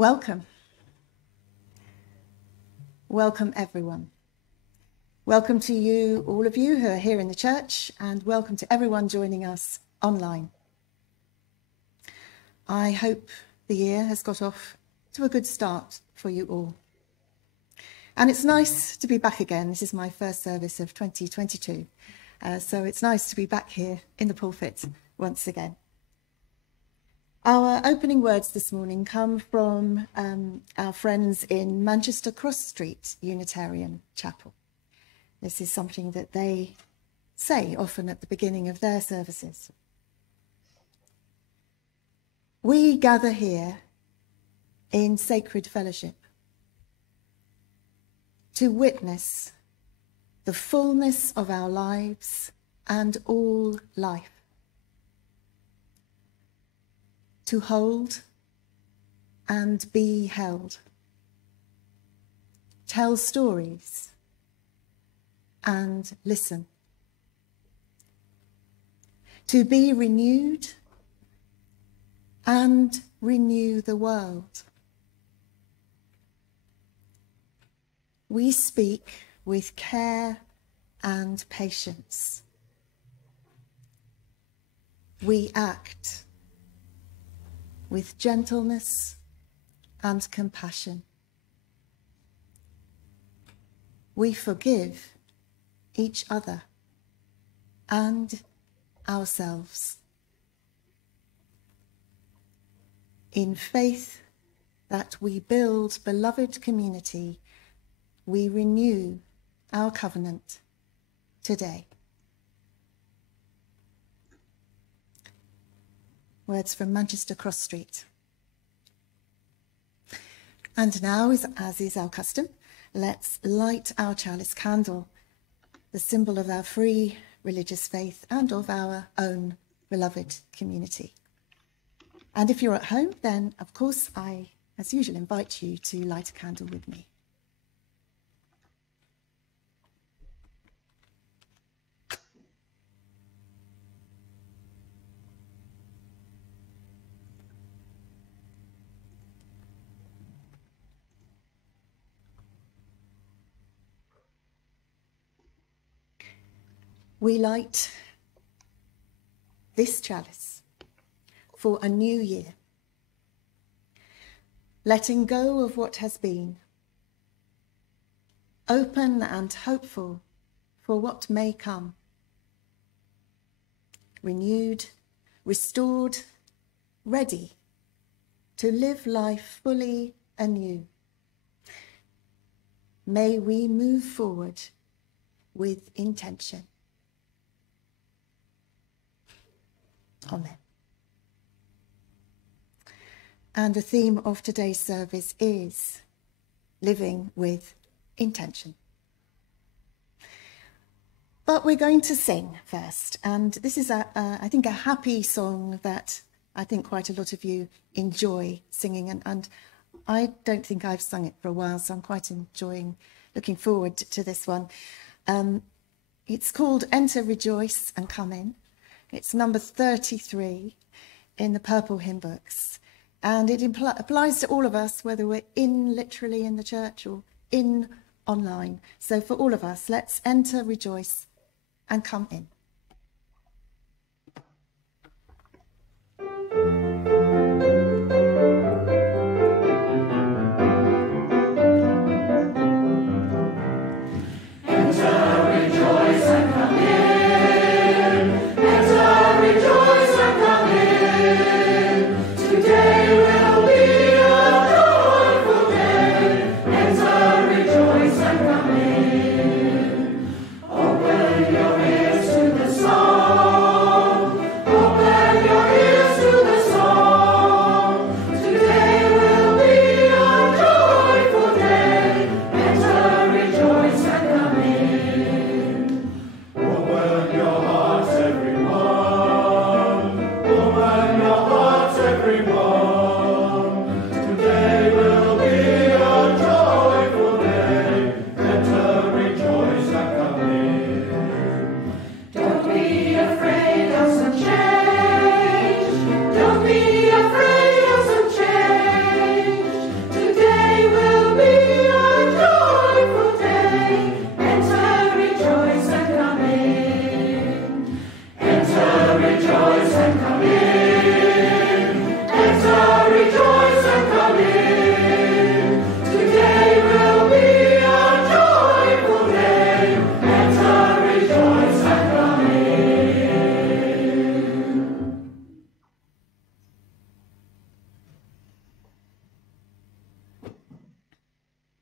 Welcome. Welcome, everyone. Welcome to you, all of you who are here in the church, and welcome to everyone joining us online. I hope the year has got off to a good start for you all. And it's nice to be back again. This is my first service of 2022. So it's nice to be back here in the pulpit once again. Our opening words this morning come from our friends in Manchester Cross Street Unitarian Chapel. This is something that they say often at the beginning of their services. We gather here in sacred fellowship to witness the fullness of our lives and all life. To hold and be held, tell stories and listen, to be renewed and renew the world. We speak with care and patience. We act with gentleness and compassion. We forgive each other and ourselves. In faith that we build beloved community, we renew our covenant today. Words from Manchester Cross Street. And now, as is our custom, let's light our chalice candle, the symbol of our free religious faith and of our own beloved community. And if you're at home, then of course I, as usual, invite you to light a candle with me. We light this chalice for a new year, letting go of what has been, open and hopeful for what may come, renewed, restored, ready to live life fully anew. May we move forward with intention. Amen. And the theme of today's service is living with intention. But we're going to sing first, and this is, I think, a happy song that I think quite a lot of you enjoy singing, and I don't think I've sung it for a while, so I'm quite looking forward to this one. It's called Enter, Rejoice and Come In. It's number 33 in the purple hymn books. And it applies to all of us, whether we're literally in the church or online. So for all of us, let's enter, rejoice, and come in. Your ears to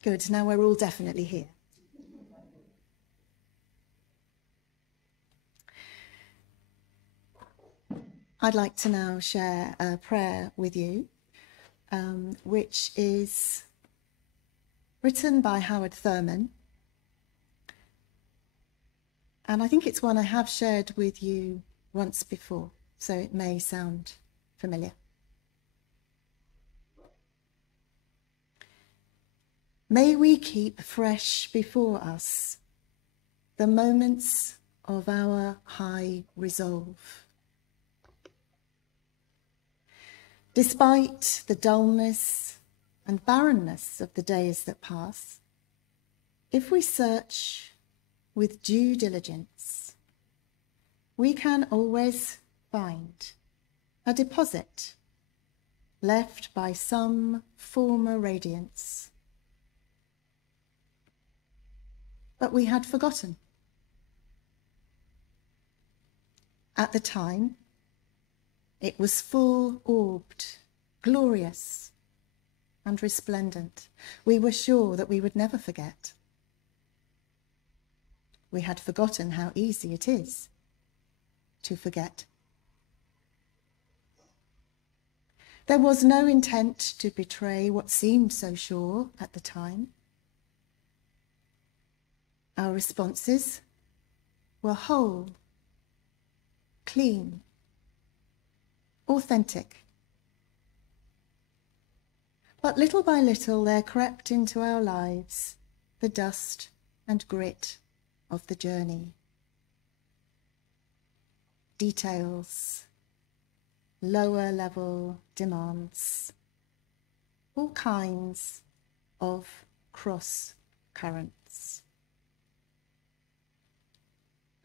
Good, now we're all definitely here. I'd like to now share a prayer with you, which is written by Howard Thurman. And I think it's one I have shared with you once before, so it may sound familiar. May we keep fresh before us the moments of our high resolve. Despite the dullness and barrenness of the days that pass, if we search with due diligence, we can always find a deposit left by some former radiance. But we had forgotten. At the time, it was full-orbed, glorious, and resplendent. We were sure that we would never forget. We had forgotten how easy it is to forget. There was no intent to betray what seemed so sure at the time. Our responses were whole, clean, authentic. But little by little there crept into our lives the dust and grit of the journey. Details, lower level demands, all kinds of cross currents.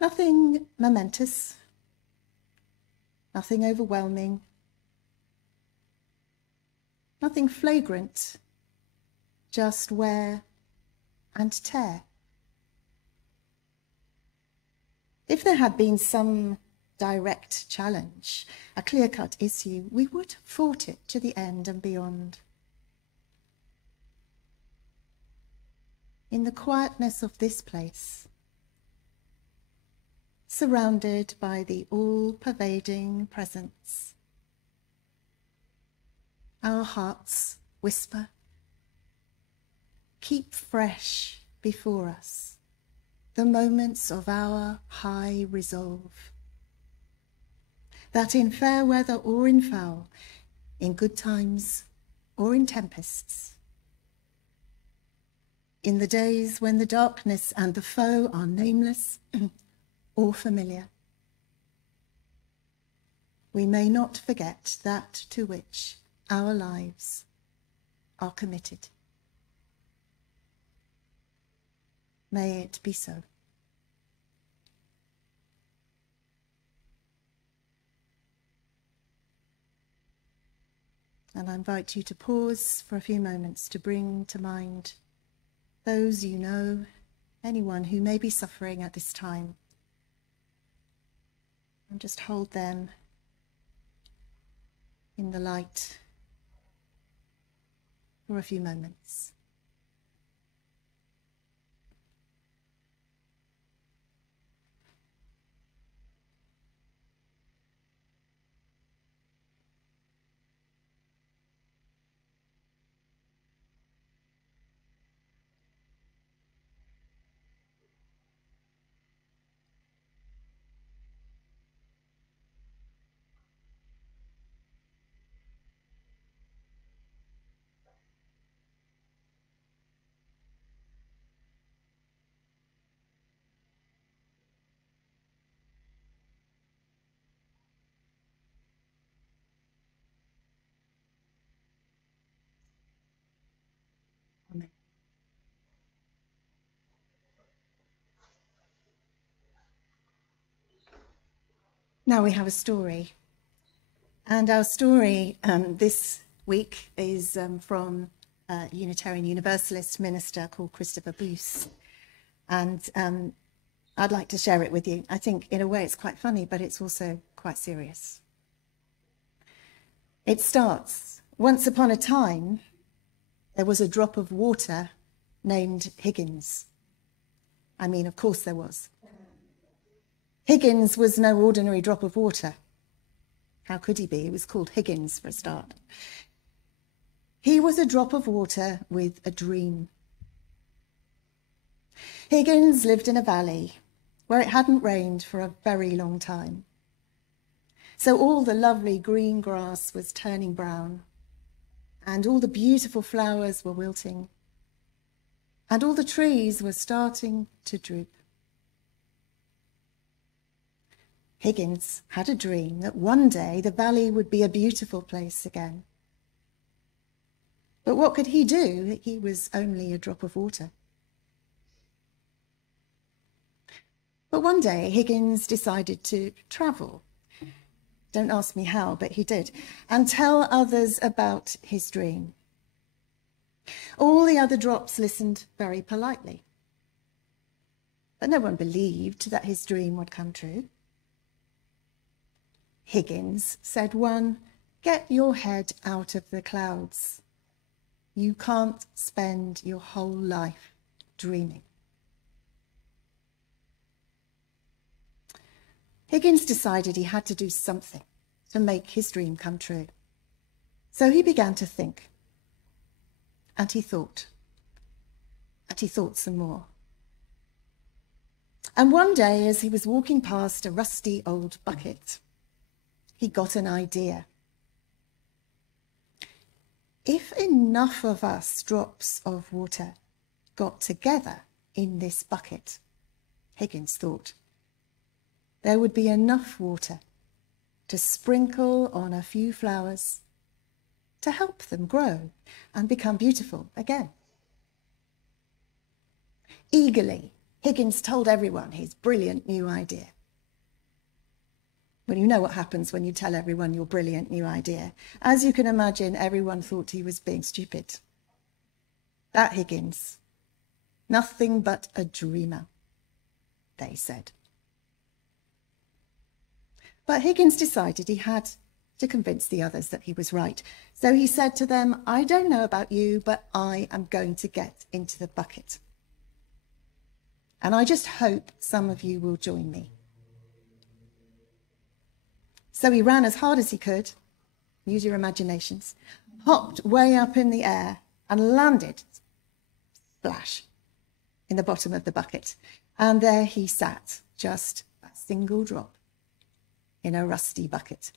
Nothing momentous, nothing overwhelming, nothing flagrant, just wear and tear. If there had been some direct challenge, a clear-cut issue, we would have fought it to the end and beyond. In the quietness of this place, surrounded by the all-pervading presence, our hearts whisper, keep fresh before us the moments of our high resolve, that in fair weather or in foul, in good times or in tempests, in the days when the darkness and the foe are nameless or familiar, we may not forget that to which our lives are committed. May it be so. And I invite you to pause for a few moments to bring to mind those you know, anyone who may be suffering at this time, and just hold them in the light for a few moments. Amen. Now we have a story. And our story this week is from a Unitarian Universalist minister called Christopher Buice. And I'd like to share it with you. I think in a way it's quite funny, but it's also quite serious. It starts, once upon a time, there was a drop of water named Higgins. I mean, of course there was. Higgins was no ordinary drop of water. How could he be? He was called Higgins for a start. He was a drop of water with a dream. Higgins lived in a valley where it hadn't rained for a very long time. So all the lovely green grass was turning brown, and all the beautiful flowers were wilting, and all the trees were starting to droop. Higgins had a dream that one day the valley would be a beautiful place again. But what could he do? He was only a drop of water. But one day Higgins decided to travel. Don't ask me how, but he did, and tell others about his dream. All the other drops listened very politely, but no one believed that his dream would come true. Higgins said one, "Get your head out of the clouds. You can't spend your whole life dreaming." Higgins decided he had to do something to make his dream come true. So he began to think. And he thought. And he thought some more. And one day, as he was walking past a rusty old bucket, he got an idea. If enough of us drops of water got together in this bucket, Higgins thought, there would be enough water to sprinkle on a few flowers to help them grow and become beautiful again. Eagerly, Higgins told everyone his brilliant new idea. Well, you know what happens when you tell everyone your brilliant new idea. As you can imagine, everyone thought he was being stupid. That Higgins, nothing but a dreamer, they said. But Higgins decided he had to convince the others that he was right. So he said to them, "I don't know about you, but I am going to get into the bucket. And I just hope some of you will join me." So he ran as hard as he could, use your imaginations, hopped way up in the air and landed, splash, in the bottom of the bucket. And there he sat, just a single drop in a rusty bucket.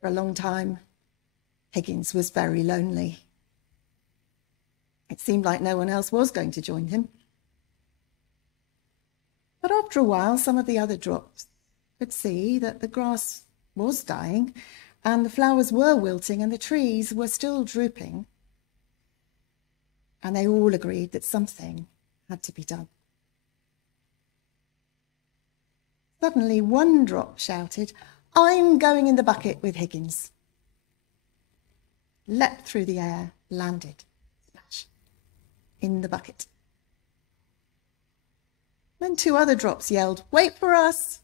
For a long time, Higgins was very lonely. It seemed like no one else was going to join him. But after a while, some of the other drops could see that the grass was dying, and the flowers were wilting, and the trees were still drooping. And they all agreed that something had to be done. Suddenly, one drop shouted, "I'm going in the bucket with Higgins." Leapt through the air, landed, splash, in the bucket. Then two other drops yelled, "Wait for us!"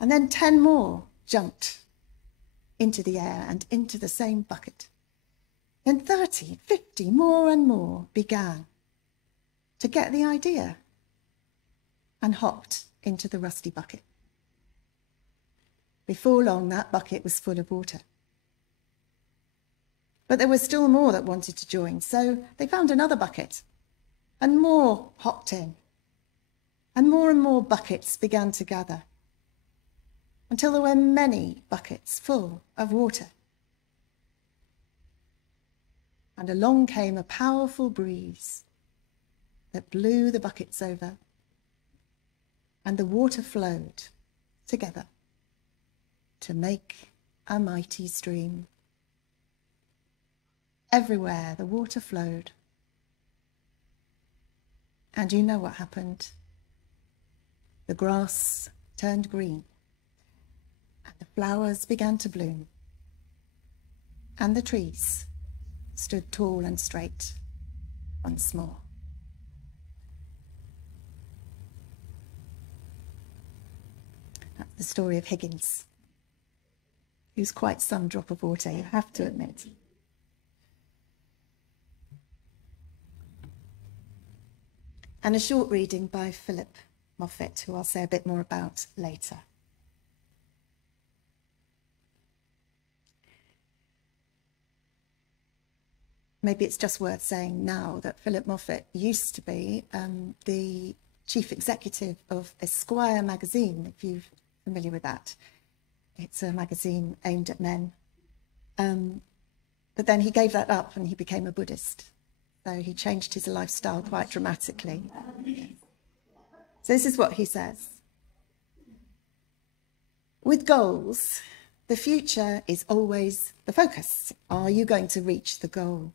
And then 10 more jumped into the air and into the same bucket. Then 30, 50, more and more began to get the idea and hopped into the rusty bucket. Before long, that bucket was full of water. But there were still more that wanted to join, so they found another bucket, and more hopped in, and more buckets began to gather, until there were many buckets full of water. And along came a powerful breeze that blew the buckets over, and the water flowed together to make a mighty stream. Everywhere the water flowed. And you know what happened. The grass turned green, and the flowers began to bloom, and the trees stood tall and straight once more. That's the story of Higgins, who's quite some drop of water, you have to admit. and a short reading by Phillip, Moffitt, who I'll say a bit more about later. Maybe it's just worth saying now that Phillip Moffitt used to be the chief executive of Esquire magazine, if you're familiar with that. It's a magazine aimed at men. But then he gave that up and he became a Buddhist. So he changed his lifestyle quite dramatically. So this is what he says. With goals, the future is always the focus. Are you going to reach the goal?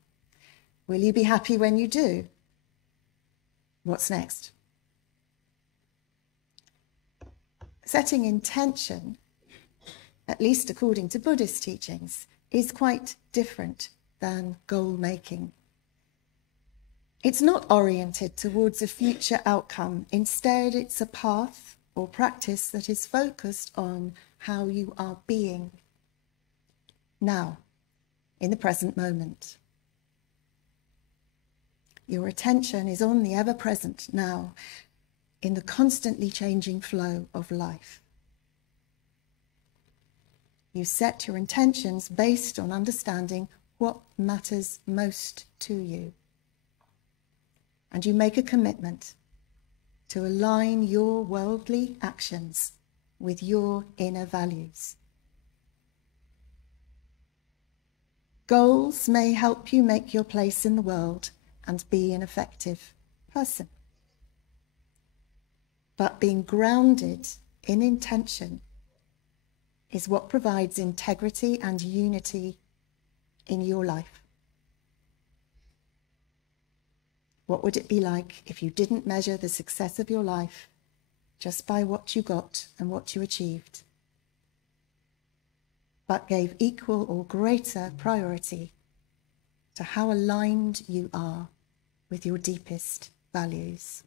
Will you be happy when you do? What's next? Setting intention, at least according to Buddhist teachings, is quite different than goal making. It's not oriented towards a future outcome. Instead, it's a path or practice that is focused on how you are being now, in the present moment. Your attention is on the ever-present now, in the constantly changing flow of life. You set your intentions based on understanding what matters most to you. And you make a commitment to align your worldly actions with your inner values. Goals may help you make your place in the world and be an effective person. But being grounded in intention is what provides integrity and unity in your life. What would it be like if you didn't measure the success of your life just by what you got and what you achieved, but gave equal or greater priority to how aligned you are with your deepest values?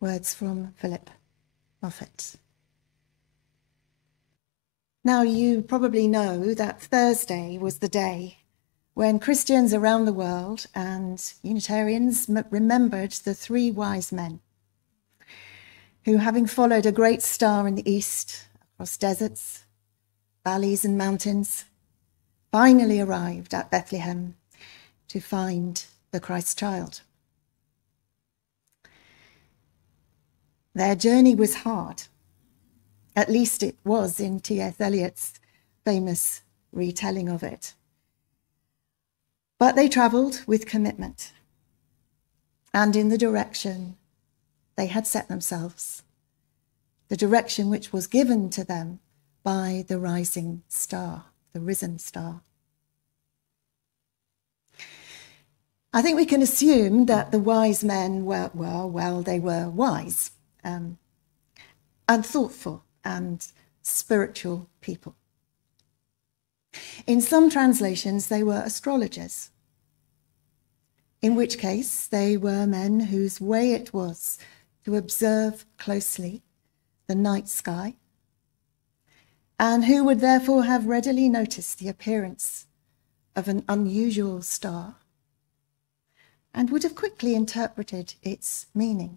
Words from Phillip Moffitt. Now, you probably know that Thursday was the day when Christians around the world and Unitarians remembered the three wise men who, having followed a great star in the east across deserts, valleys and mountains, finally arrived at Bethlehem to find the Christ child. Their journey was hard. At least it was in T.S. Eliot's famous retelling of it. But they travelled with commitment and in the direction they had set themselves, the direction which was given to them by the rising star, the risen star. I think we can assume that the wise men were wise and thoughtful and spiritual people. In some translations, they were astrologers, in which case they were men whose way it was to observe closely the night sky, and who would therefore have readily noticed the appearance of an unusual star and would have quickly interpreted its meaning.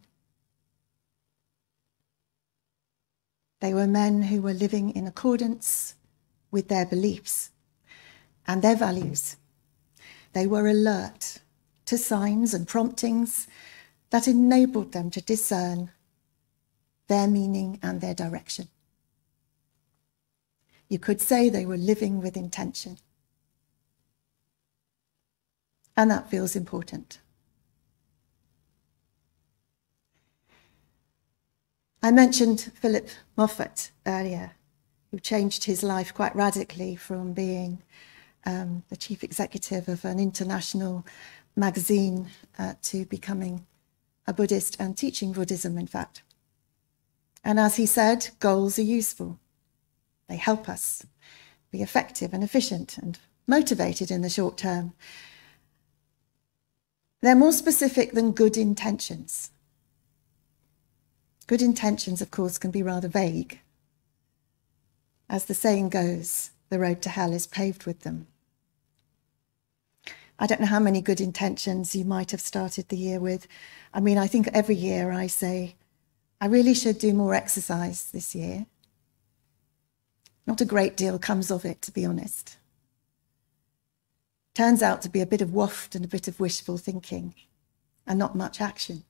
They were men who were living in accordance with their beliefs and their values. They were alert to signs and promptings that enabled them to discern their meaning and their direction. You could say they were living with intention. And that feels important. I mentioned Phillip Moffitt earlier, who changed his life quite radically from being the chief executive of an international magazine to becoming a Buddhist and teaching Buddhism, in fact. And as he said, goals are useful. They help us be effective and efficient and motivated in the short term. They're more specific than good intentions. Good intentions, of course, can be rather vague. As the saying goes, the road to hell is paved with them. I don't know how many good intentions you might have started the year with. I mean, I think every year I say, I really should do more exercise this year. Not a great deal comes of it, to be honest. Turns out to be a bit of waft and a bit of wishful thinking and not much action.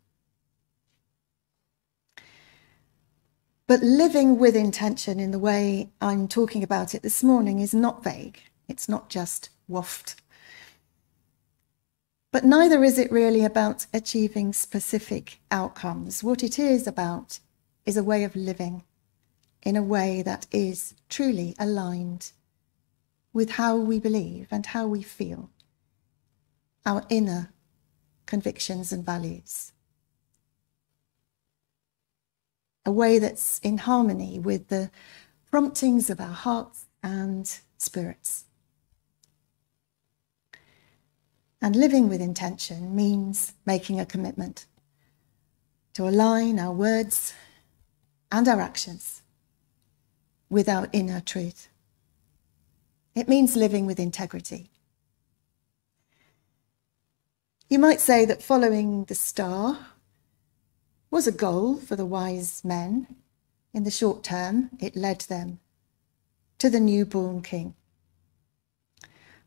But living with intention in the way I'm talking about it this morning is not vague. It's not just waft. But neither is it really about achieving specific outcomes. What it is about is a way of living in a way that is truly aligned with how we believe and how we feel, our inner convictions and values. A way that's in harmony with the promptings of our hearts and spirits. And living with intention means making a commitment to align our words and our actions with our inner truth. It means living with integrity. You might say that following the star was a goal for the wise men. In the short term, it led them to the newborn king.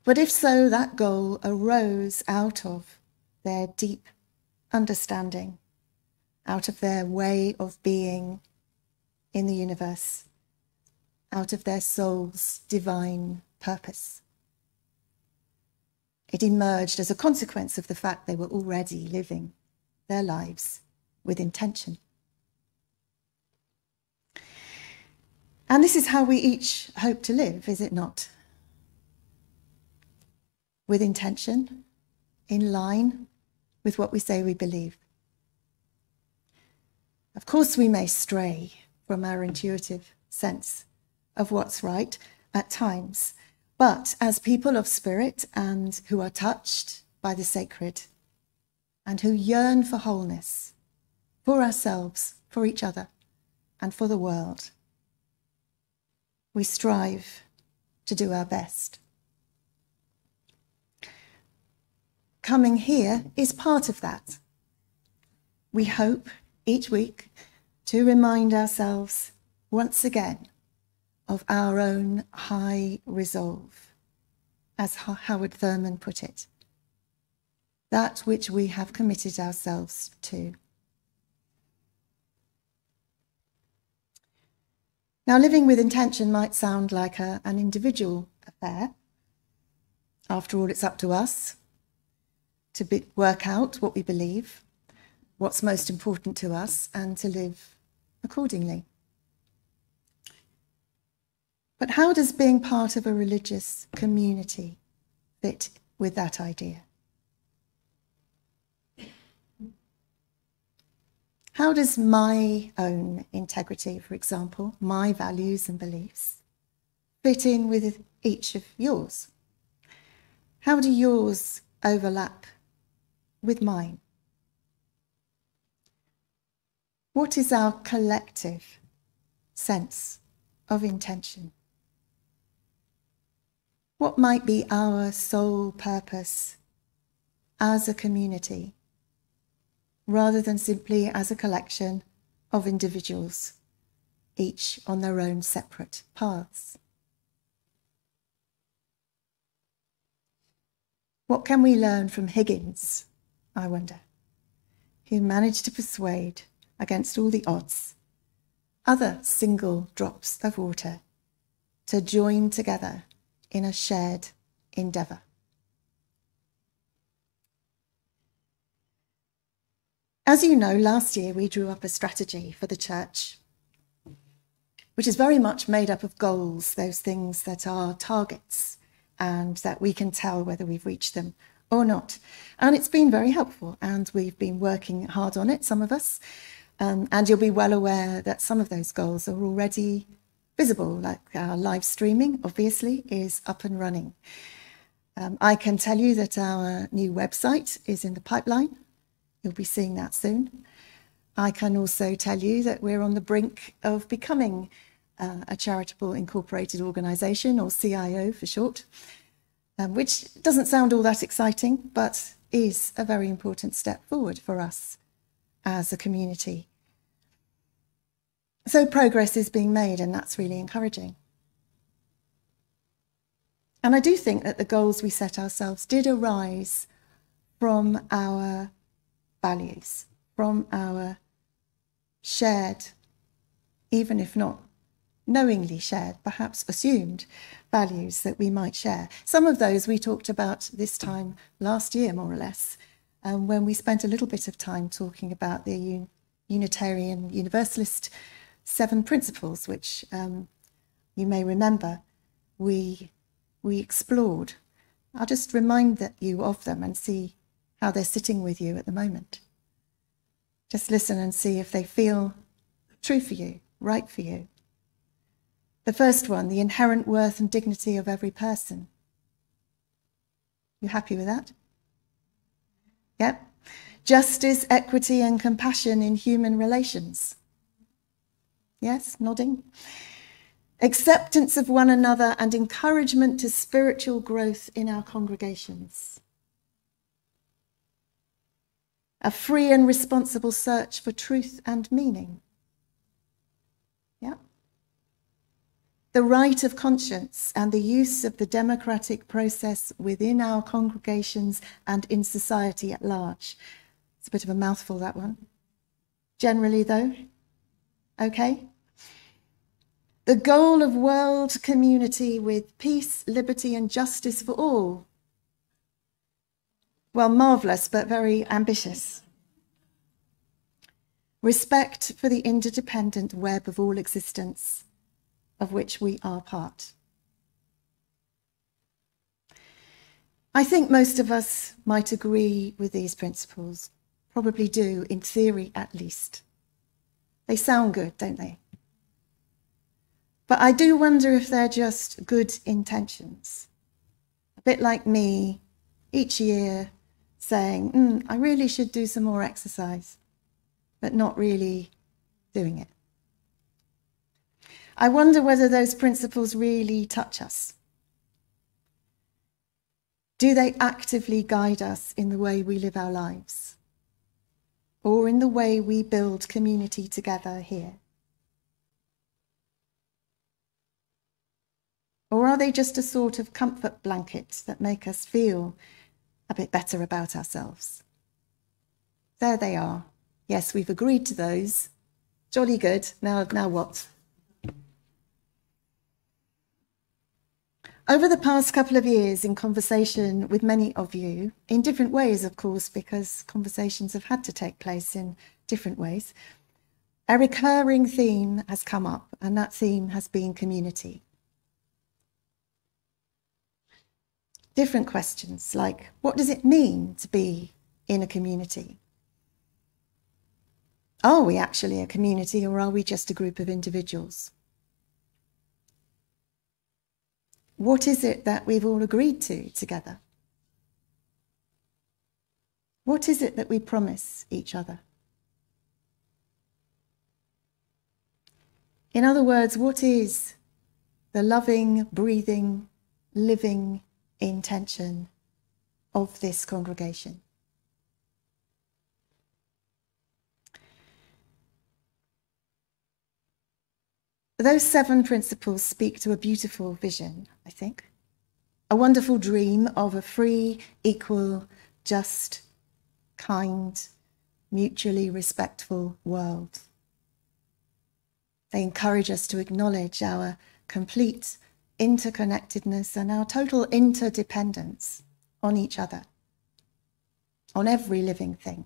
But if so, that goal arose out of their deep understanding, out of their way of being in the universe, out of their soul's divine purpose. It emerged as a consequence of the fact they were already living their lives with intention. And this is how we each hope to live, is it not? With intention, in line with what we say we believe. Of course, we may stray from our intuitive sense of what's right at times, but as people of spirit and who are touched by the sacred and who yearn for wholeness, for ourselves, for each other, and for the world, we strive to do our best. Coming here is part of that. We hope each week to remind ourselves once again of our own high resolve, as Howard Thurman put it, that which we have committed ourselves to. Now, living with intention might sound like an individual affair. After all, it's up to us to work out what we believe, what's most important to us, and to live accordingly. But how does being part of a religious community fit with that idea? How does my own integrity, for example, my values and beliefs, fit in with each of yours? How do yours overlap with mine? What is our collective sense of intention? What might be our sole purpose as a community, rather than simply as a collection of individuals, each on their own separate paths? What can we learn from Higgins, I wonder, who managed to persuade, against all the odds, other single drops of water to join together in a shared endeavour? As you know, last year we drew up a strategy for the church, which is very much made up of goals, those things that are targets and that we can tell whether we've reached them or not. And it's been very helpful, and we've been working hard on it, some of us. And you'll be well aware that some of those goals are already visible, like our live streaming, obviously, is up and running. I can tell you that our new website is in the pipeline. You'll be seeing that soon. I can also tell you that we're on the brink of becoming a charitable incorporated organisation, or CIO for short. which doesn't sound all that exciting, but is a very important step forward for us as a community. So progress is being made, and that's really encouraging. And I do think that the goals we set ourselves did arise from our values, from our shared, even if not knowingly shared, perhaps assumed values that we might share. Some of those we talked about this time last year, more or less, when we spent a little bit of time talking about the Unitarian Universalist 7 principles, which you may remember we explored. I'll just remind you of them and see how they're sitting with you at the moment. Just listen and see if they feel true for you, right for you. The first one, the inherent worth and dignity of every person. You happy with that? Yep. Justice, equity, and compassion in human relations. Yes, nodding. Acceptance of one another and encouragement to spiritual growth in our congregations. A free and responsible search for truth and meaning. Yeah. The right of conscience and the use of the democratic process within our congregations and in society at large. It's a bit of a mouthful, that one. Generally, though, okay. The goal of world community with peace, liberty, and justice for all. Well, marvellous, but very ambitious. Respect for the interdependent web of all existence, of which we are part. I think most of us might agree with these principles, probably do, in theory at least. They sound good, don't they? But I do wonder if they're just good intentions. A bit like me, each year, saying, I really should do some more exercise, but not really doing it. I wonder whether those principles really touch us. Do they actively guide us in the way we live our lives, or in the way we build community together here? Or are they just a sort of comfort blanket that make us feel a bit better about ourselves? There they are. Yes, we've agreed to those. Jolly good. Now what? Over the past couple of years, in conversation with many of you, in different ways, of course, because conversations have had to take place in different ways, a recurring theme has come up, and that theme has been community. Different questions like, what does it mean to be in a community? Are we actually a community, or are we just a group of individuals? What is it that we've all agreed to together? What is it that we promise each other? In other words, what is the loving, breathing, living intention of this congregation? Those 7 principles speak to a beautiful vision, I think. A wonderful dream of a free, equal, just, kind, mutually respectful world. They encourage us to acknowledge our complete interconnectedness and our total interdependence on each other, on every living thing,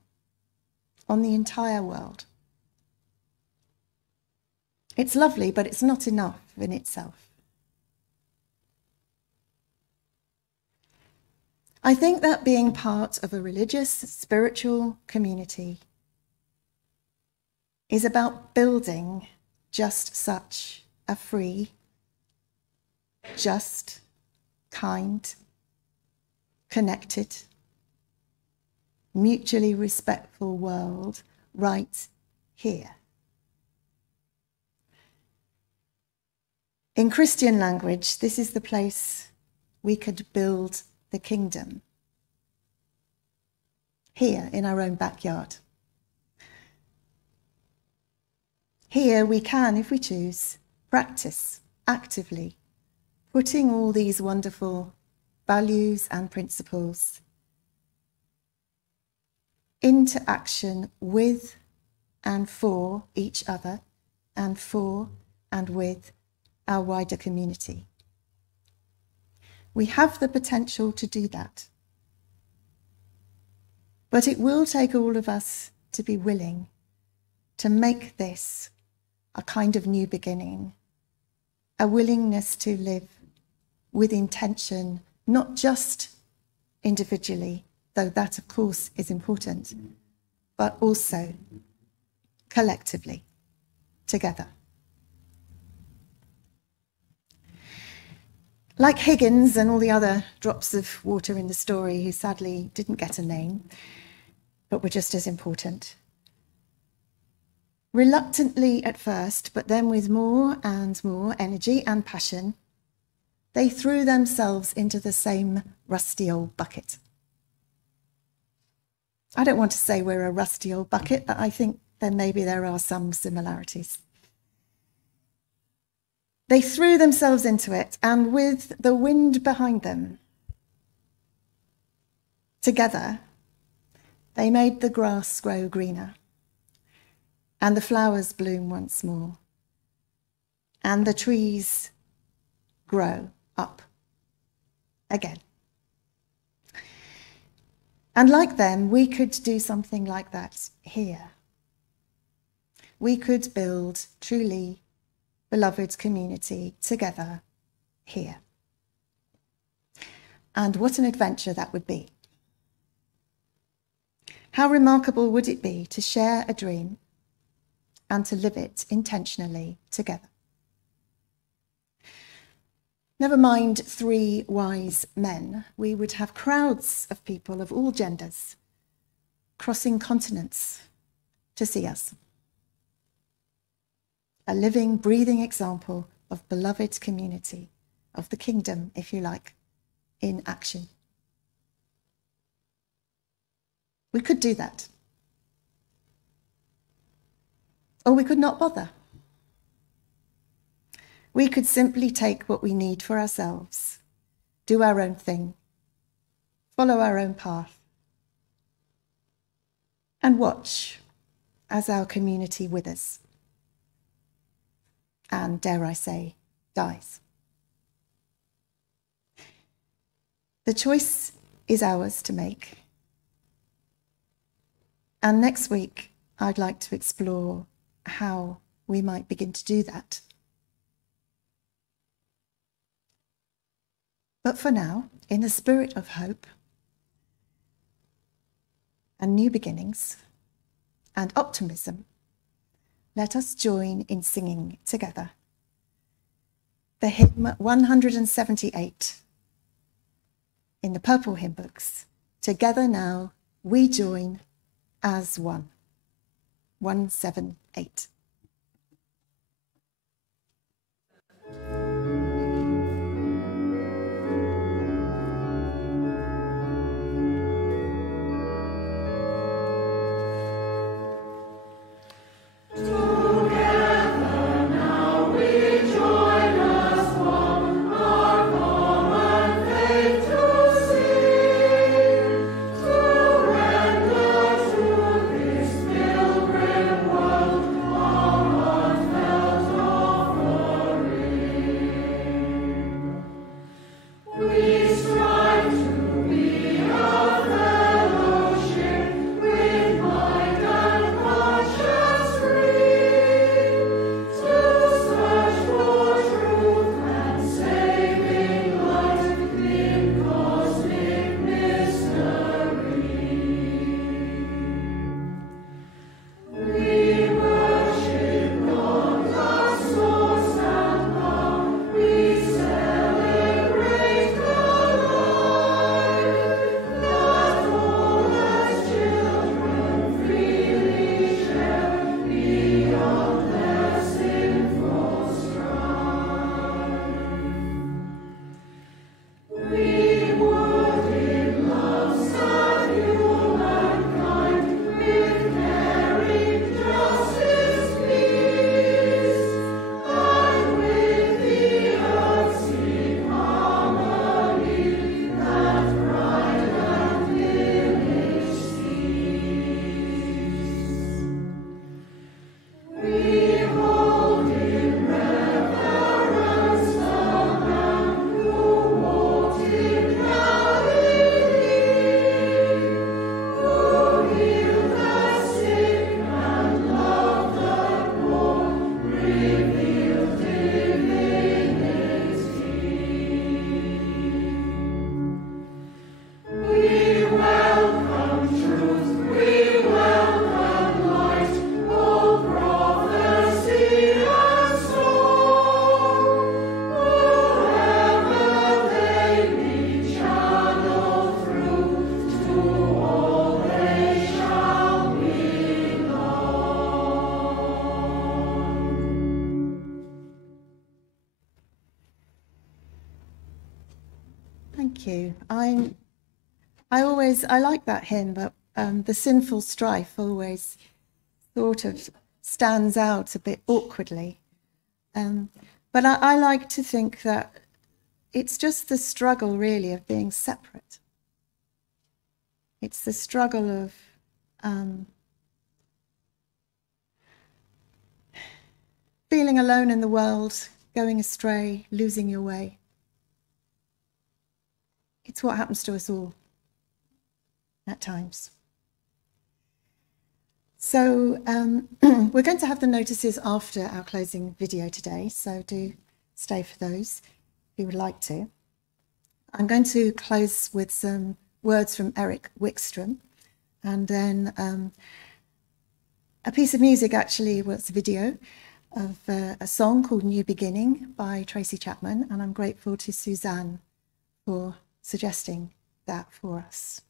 on the entire world. It's lovely, but it's not enough in itself. I think that being part of a religious, spiritual community is about building just such a free, just, kind, connected, mutually respectful world right here. In Christian language, this is the place we could build the kingdom here in our own backyard. Here we can, if we choose, practice actively, putting all these wonderful values and principles into action with and for each other and for and with our wider community. We have the potential to do that. But it will take all of us to be willing to make this a kind of new beginning, a willingness to live with intention, not just individually, though that of course is important, but also collectively, together. Like Higgins and all the other drops of water in the story who sadly didn't get a name, but were just as important. Reluctantly at first, but then with more and more energy and passion, they threw themselves into the same rusty old bucket. I don't want to say we're a rusty old bucket, but I think then maybe there are some similarities. They threw themselves into it, and with the wind behind them, together, they made the grass grow greener, and the flowers bloom once more, and the trees grow up again. And like them, we could do something like that here. We could build truly beloved community together here. And what an adventure that would be. How remarkable would it be to share a dream and to live it intentionally together? Never mind 3 wise men, we would have crowds of people of all genders crossing continents to see us. A living, breathing example of beloved community, of the kingdom, if you like, in action. We could do that. Or we could not bother. We could simply take what we need for ourselves, do our own thing, follow our own path, and watch as our community withers and, dare I say, dies. The choice is ours to make. And next week, I'd like to explore how we might begin to do that. But for now, in the spirit of hope and new beginnings and optimism, let us join in singing together the hymn 178 in the purple hymn books. Together now we join as one. 178. World, Thank you. I like that hymn, but the sinful strife always sort of stands out a bit awkwardly. But I like to think that it's just the struggle, really, of being separate. It's the struggle of feeling alone in the world, going astray, losing your way. It's what happens to us all at times. So we're going to have the notices after our closing video today, so do stay for those if you would like to. I'm going to close with some words from Erik Wikstrom, and then a piece of music actually was a video of a song called New Beginning by Tracy Chapman, and I'm grateful to Suzanne for suggesting that for us.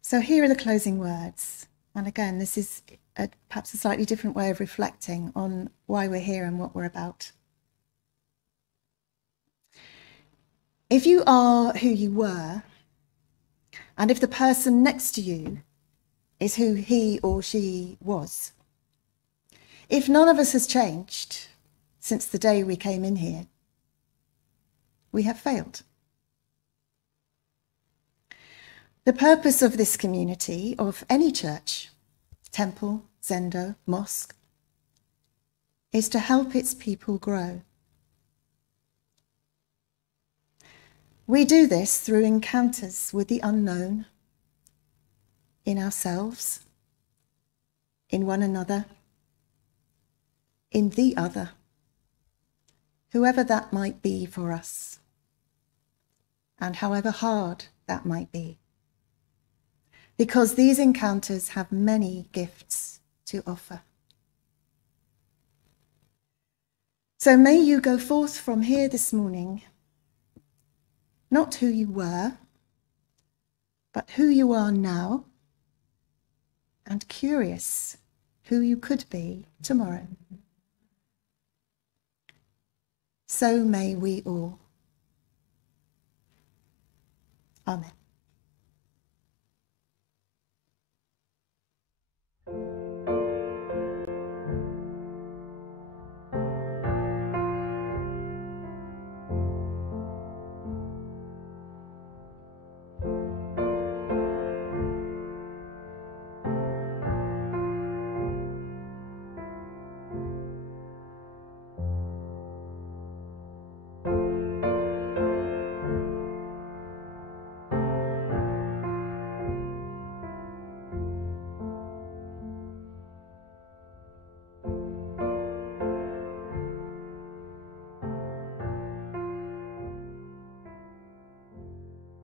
So here are the closing words. And again, this is perhaps a slightly different way of reflecting on why we're here and what we're about. If you are who you were, and if the person next to you is who he or she was, if none of us has changed since the day we came in here, we have failed. The purpose of this community, of any church, temple, zendo, mosque, is to help its people grow. We do this through encounters with the unknown, in ourselves, in one another, in the other, whoever that might be for us, and however hard that might be. Because these encounters have many gifts to offer. So may you go forth from here this morning, not who you were, but who you are now, and curious who you could be tomorrow. So may we all. Amen.